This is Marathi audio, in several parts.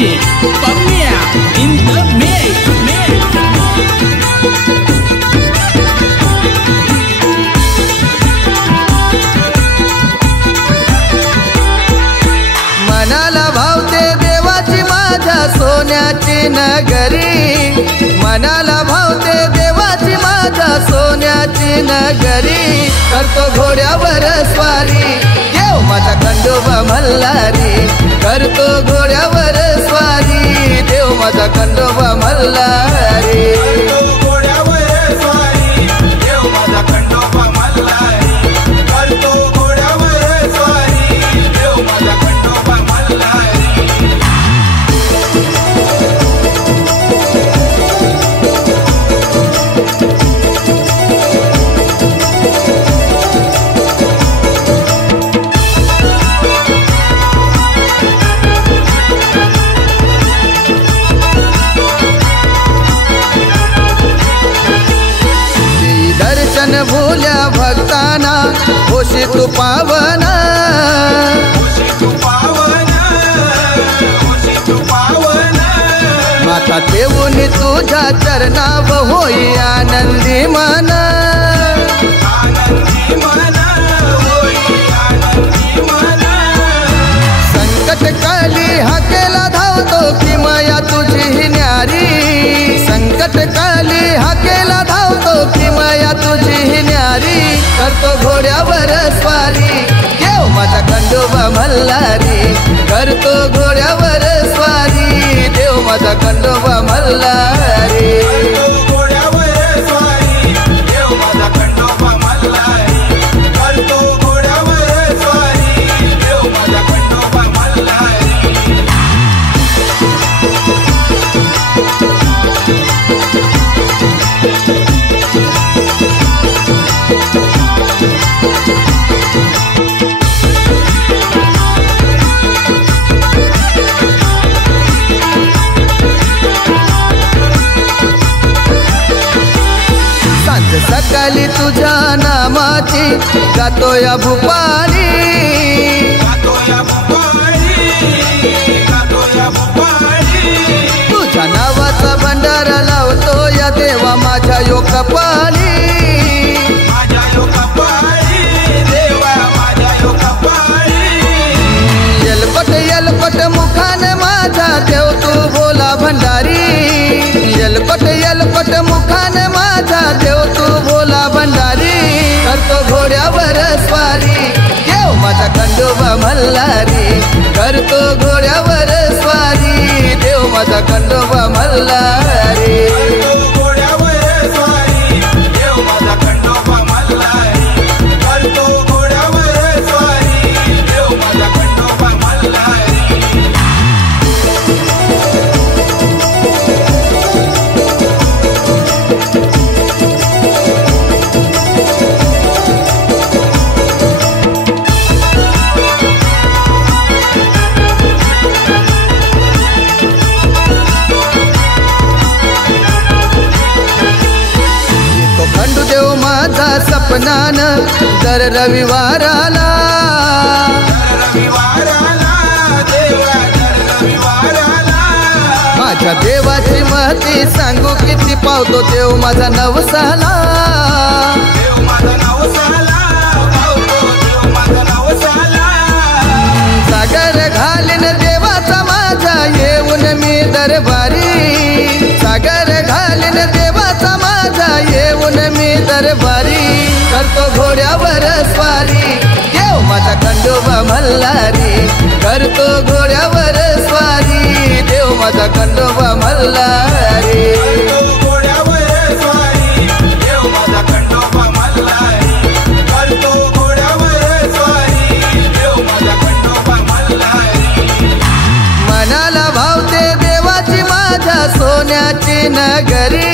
DJ Pamia in the mix. मनाला भावते देवाची माझ्या सोन्याची नगरी, मनाला भावते देवाची माझ्या सोन्याची नगरी। करतो घोड्यावर स्वारी देव माझा खंडोबा मल्हारी, करतो घोड्यावर स्वारी देव माझा खंडोबा मल्हारी। भोल्या भक्ताना होशी तू पावना, माता देऊनी तुझ्या चरणाव होई आनंदी मन। संकट काली हाकेला धावतो की माया तुझी ही न्यारी, संकट काली हाकेला धावतो की माया तुझी ही न्यारी। करतो घोड्यावर स्वारी देव माझा खंडोबा मल्हारी, करतो घोड्यावर स्वारी देव माझा खंडोबा मल्हारी। सकाळी तुझ्या नामाची गातो या भूपाली, तुझ्या नावाचा भंडारा लावतो या देवा माझ्या यो कपाली। येलपट येलपट मुखाने माझा देव तू बोला भंडारी, येलपट येलपट मुखाने माझा देव तू बोला भंडारी। करतो घोड्यावर स्वारी देव माझा खंडोबा मल्हारी, करतो घोड्यावर स्वारी देव माझा खंडोबा मल्हारी। सपनान दर रविवाराला, माझ्या देवाची महती सांगू किती पावतो देव माझा नवसाला। सागर घालीन देवाचा माझा येऊन मी दरबारी, सागर घालीन देवाचा माझा येऊन मी दरबारी। करतो घोड्यावर स्वारी देव माझा खंडोबा मल्हारी, करतो घोड्यावर स्वारी देव माझा खंडोबा मल्हारी। मनाला भावते देवाची माझ्या सोन्याची नगरी,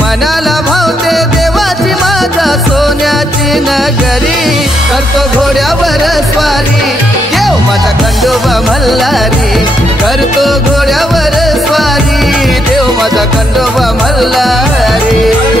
मनाला भावते देवाची माझ्या सोन्याची नगरी। करतो घोड्यावर स्वारी देव माझा खंडोबा मल्हारी, करतो घोड्यावर स्वारी देव माझा खंडोबा मल्हारी।